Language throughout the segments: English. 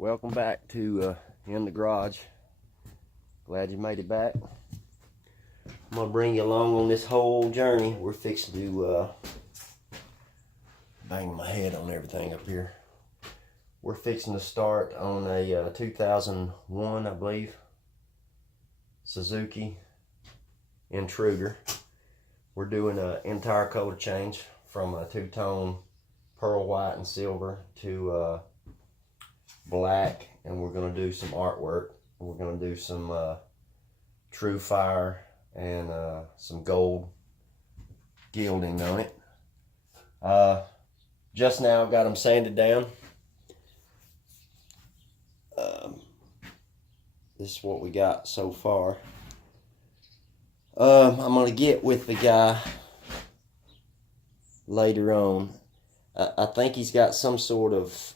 Welcome back to In the Garage. Glad you made it back. I'm gonna bring you along on this whole journey. We're fixing to bang my head on everything up here. We're fixing to start on a 2001, I believe, Suzuki Intruder. We're doing an entire color change from a two-tone pearl white and silver to black, and we're going to do some artwork. We're going to do some true fire and some gold gilding on it. Just now got them sanded down. This is what we got so far. I'm going to get with the guy later on. I think he's got some sort of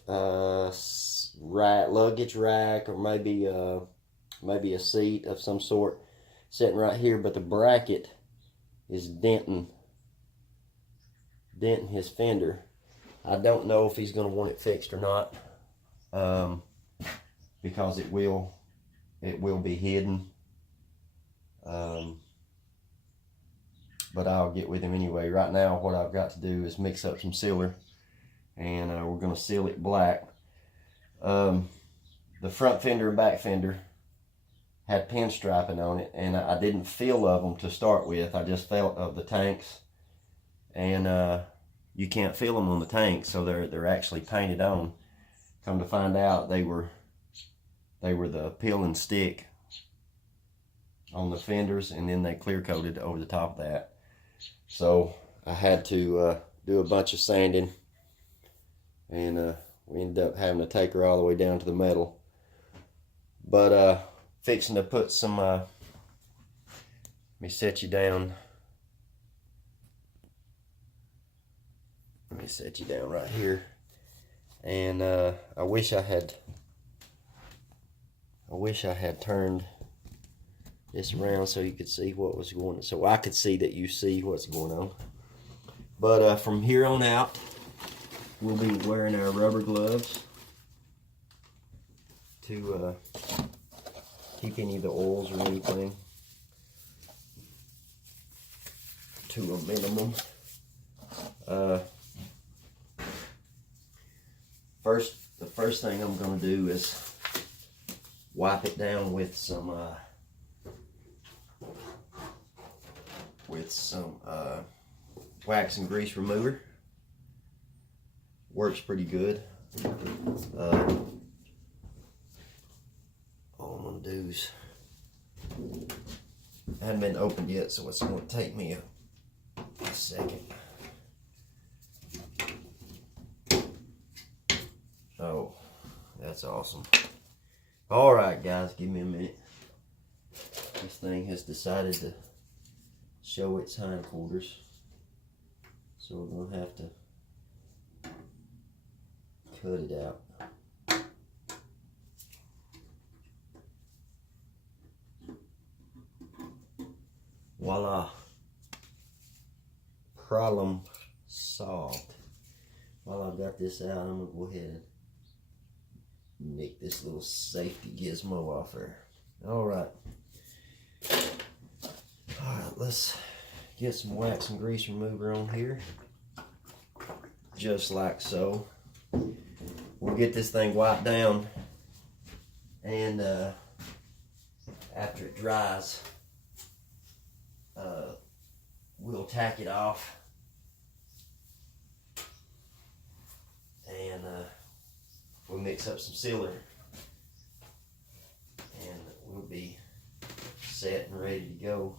luggage rack, or maybe a seat of some sort sitting right here, but the bracket is denting his fender. I don't know if he's going to want it fixed or not, because it will be hidden. But I'll get with him anyway. Right now, what I've got to do is mix up some sealer, and we're going to seal it black. The front fender and back fender had pinstriping on it, and I didn't feel of them to start with. I just felt of the tanks, and you can't feel them on the tanks, so they're actually painted on. Come to find out, they were the peel and stick on the fenders, and then they clear coated over the top of that. So I had to do a bunch of sanding, and we ended up having to take her all the way down to the metal. But fixing to put some, let me set you down. Let me set you down right here. And I wish I had turned this around so you could see what was going on, so I could see that you see what's going on. But from here on out, we'll be wearing our rubber gloves to keep any of the oils or anything to a minimum. The first thing I'm going to do is wipe it down with some wax and grease remover. Works pretty good. All I'm going to do is, I haven't been opened yet, so it's going to take me a second. Oh, that's awesome. Alright guys, give me a minute. This thing has decided to show its hindquarters, so we're going to have to cut it out. Voila. Problem solved. While I've got this out, I'm going to go ahead and nick this little safety gizmo off there. Alright. Alright, let's get some wax and grease remover on here. Just like so. We'll get this thing wiped down, and after it dries, we'll tack it off, and we'll mix up some sealer, and we'll be set and ready to go.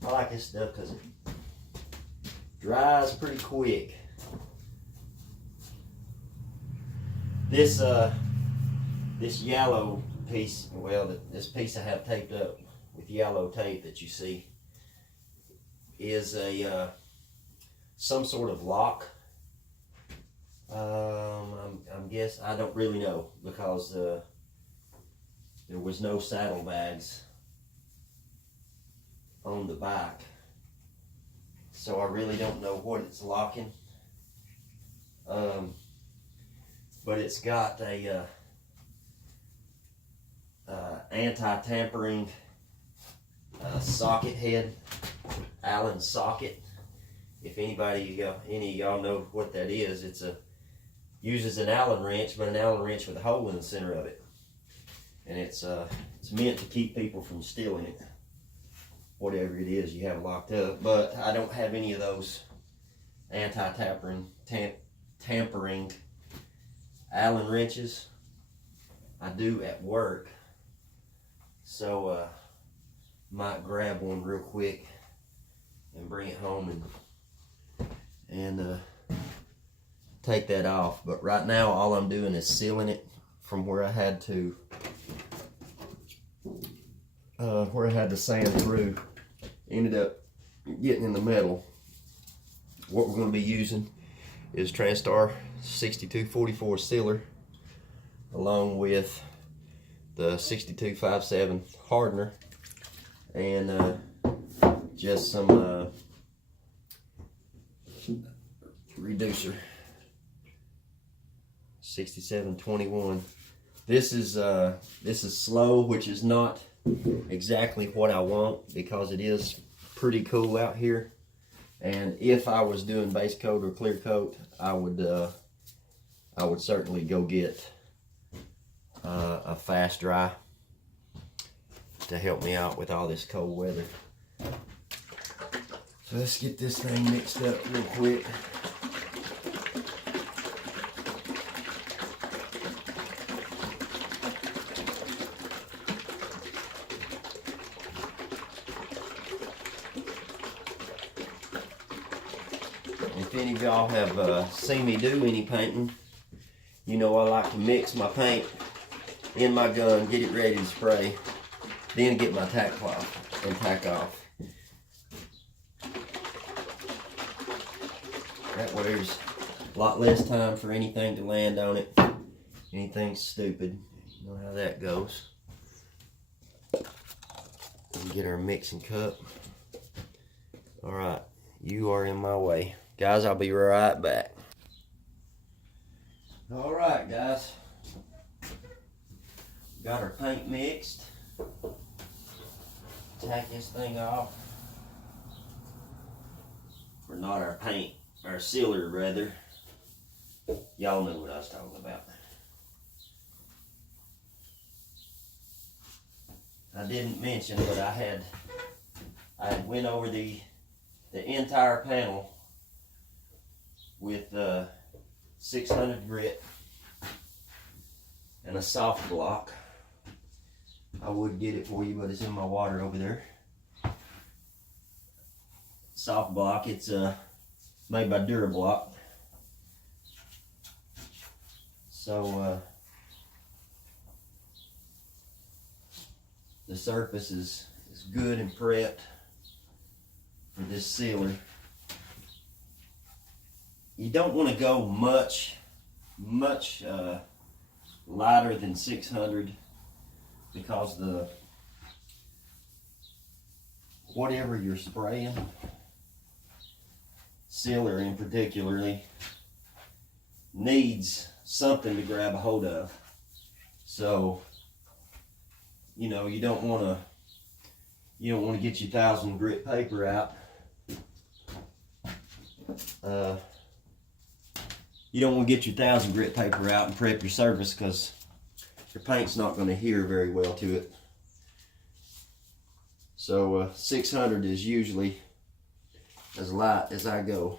I like this stuff because it dries pretty quick. This yellow piece, well, this piece I have taped up with yellow tape that you see, is a some sort of lock. I guess I don't really know, because there was no saddlebags on the bike, so I really don't know what it's locking. But it's got a anti-tampering socket head, Allen socket. If any of y'all know what that is, uses an Allen wrench, but an Allen wrench with a hole in the center of it, and it's meant to keep people from stealing it, whatever it is you have locked up. But I don't have any of those tampering Allen wrenches. I do at work, so might grab one real quick and bring it home and take that off. But right now all I'm doing is sealing it from where I had to sand through. Ended up getting in the metal. What we're going to be using is Transtar 6244 sealer, along with the 6257 hardener, and just some reducer 6721. This is slow, which is not exactly what I want, because it is pretty cool out here. And if I was doing base coat or clear coat, I would certainly go get a fast dry to help me out with all this cold weather. So let's get this thing mixed up real quick. If any of y'all have seen me do any painting, you know I like to mix my paint in my gun, get it ready to spray, then get my tack cloth and tack off. That way there's a lot less time for anything to land on it, anything stupid. You know how that goes. And get our mixing cup. Alright, you are in my way. Guys, I'll be right back. Alright guys, got our paint mixed. Tack this thing off. Or not our paint, our sealer rather. Y'all know what I was talking about. I didn't mention, but I had went over the entire panel with 600 grit and a soft block. I would get it for you, but it's in my water over there. Soft block, it's made by Durablock. So the surface is good and prepped for this sealer. You don't want to go much lighter than 600, because whatever you're spraying, sealer in particularly, needs something to grab a hold of. So you know, you don't want to get your 1000 grit paper out. You don't want to get your 1000 grit paper out and prep your surface, because your paint's not going to adhere very well to it. So 600 is usually as light as I go.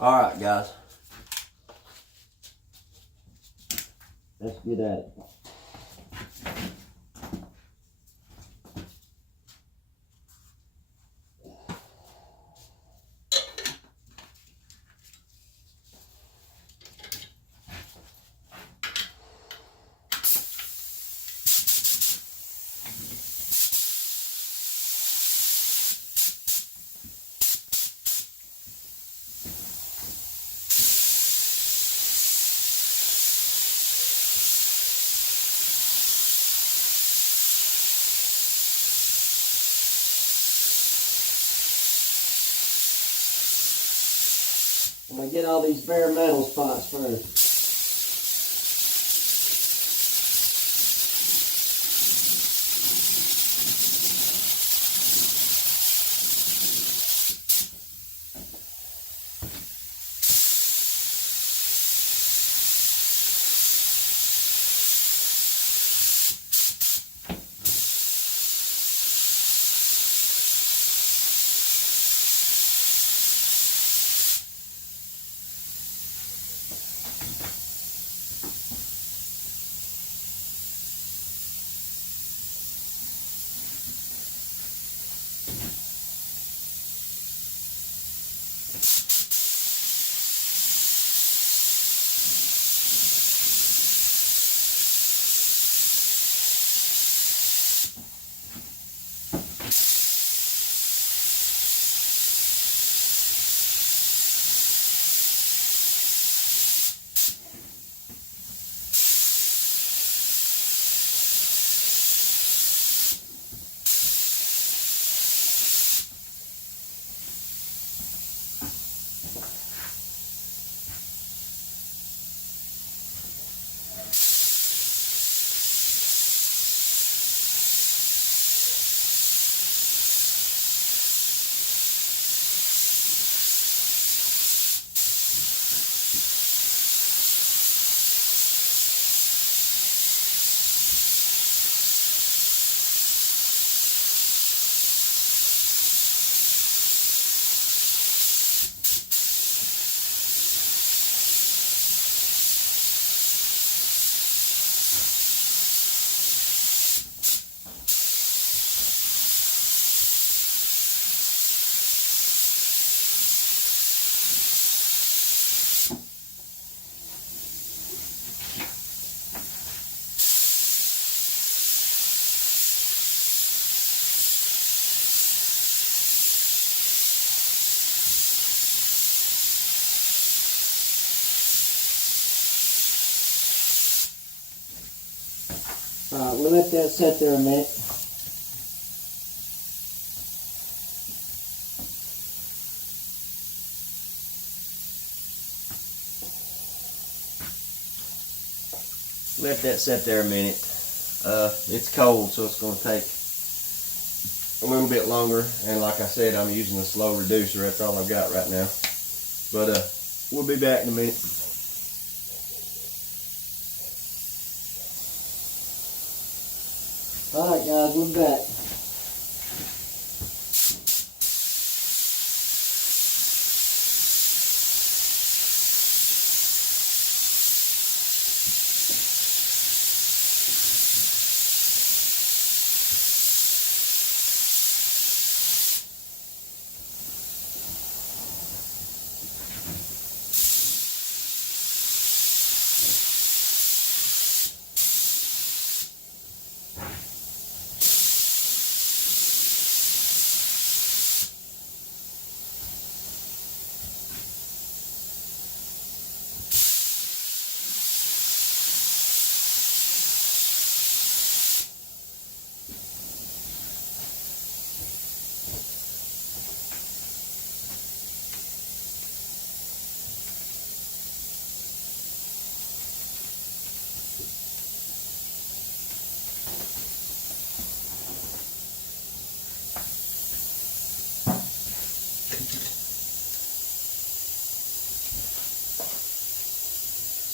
Alright guys, let's get at it. I'm going to get all these bare metal spots first. Alright, we'll let that sit there a minute. Let that sit there a minute. It's cold, so it's going to take a little bit longer. And like I said, I'm using a slow reducer. That's all I've got right now. But we'll be back in a minute. Alright guys, we're back.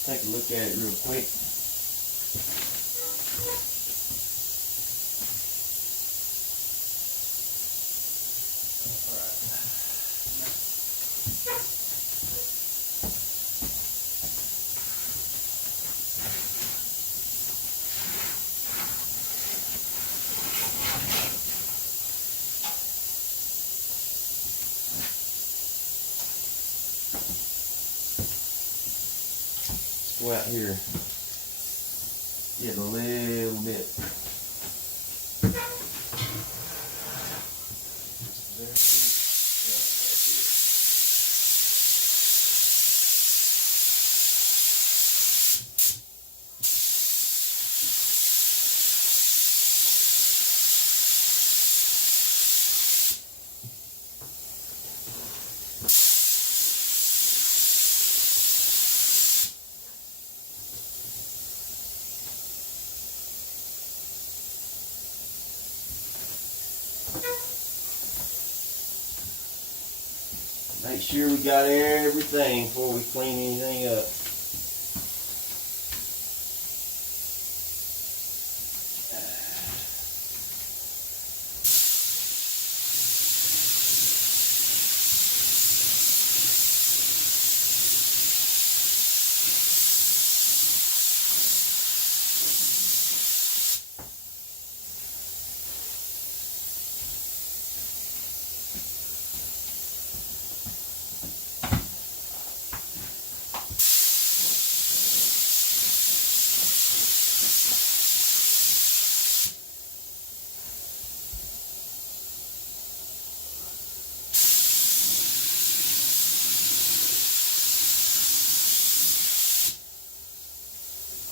Take a look at it real quick. Go out here, get a little bit. Make sure we got everything before we clean anything up.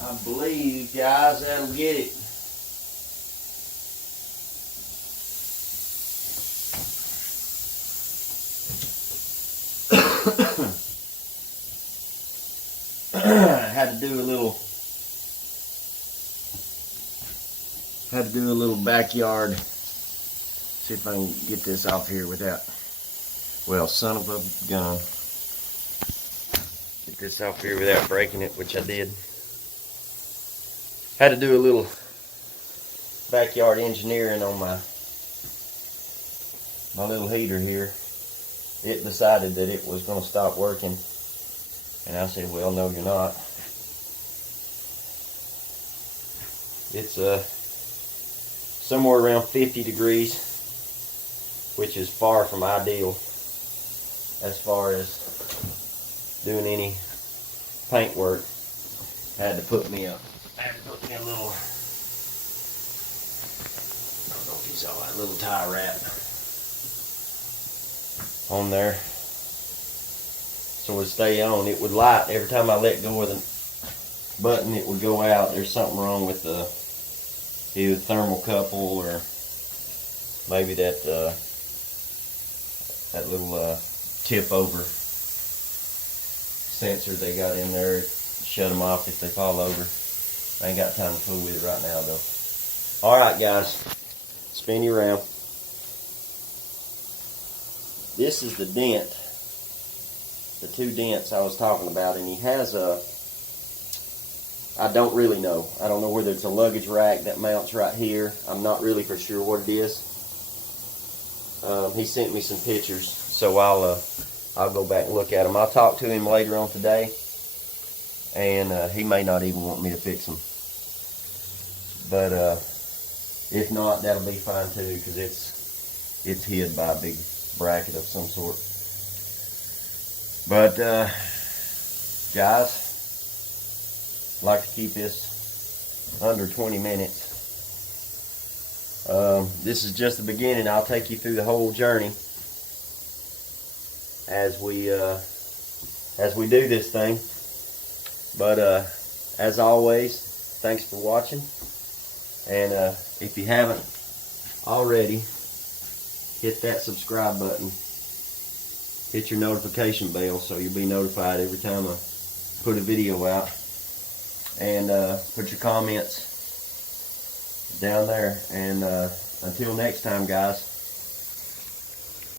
I believe, guys, that'll get it. Had to do a little backyard. See if I can get this off here without, well, son of a gun. Get this off here without breaking it, which I did. Had to do a little backyard engineering on my little heater here. It decided that it was going to stop working, and I said, well, no, you're not. It's somewhere around 50 degrees, which is far from ideal as far as doing any paint work. Had to put me a little, I don't know if you saw that, little tie wrap on there so it would stay on. It would light every time I let go of the button. It would go out. There's something wrong with the either thermocouple or maybe that that little tip over sensor they got in there. Shut them off if they fall over. I ain't got time to fool with it right now though. Alright guys, spin you around. This is the dent, the two dents I was talking about, and he has a, I don't really know. I don't know whether it's a luggage rack that mounts right here. I'm not really for sure what it is. He sent me some pictures, so I'll go back and look at them. I'll talk to him later on today, and he may not even want me to fix them. But if not, that'll be fine too, because it's hid by a big bracket of some sort. But guys, I like to keep this under 20 minutes. This is just the beginning. I'll take you through the whole journey as we do this thing. But as always, thanks for watching. And if you haven't already, hit that subscribe button. Hit your notification bell so you'll be notified every time I put a video out. And put your comments down there. And until next time, guys,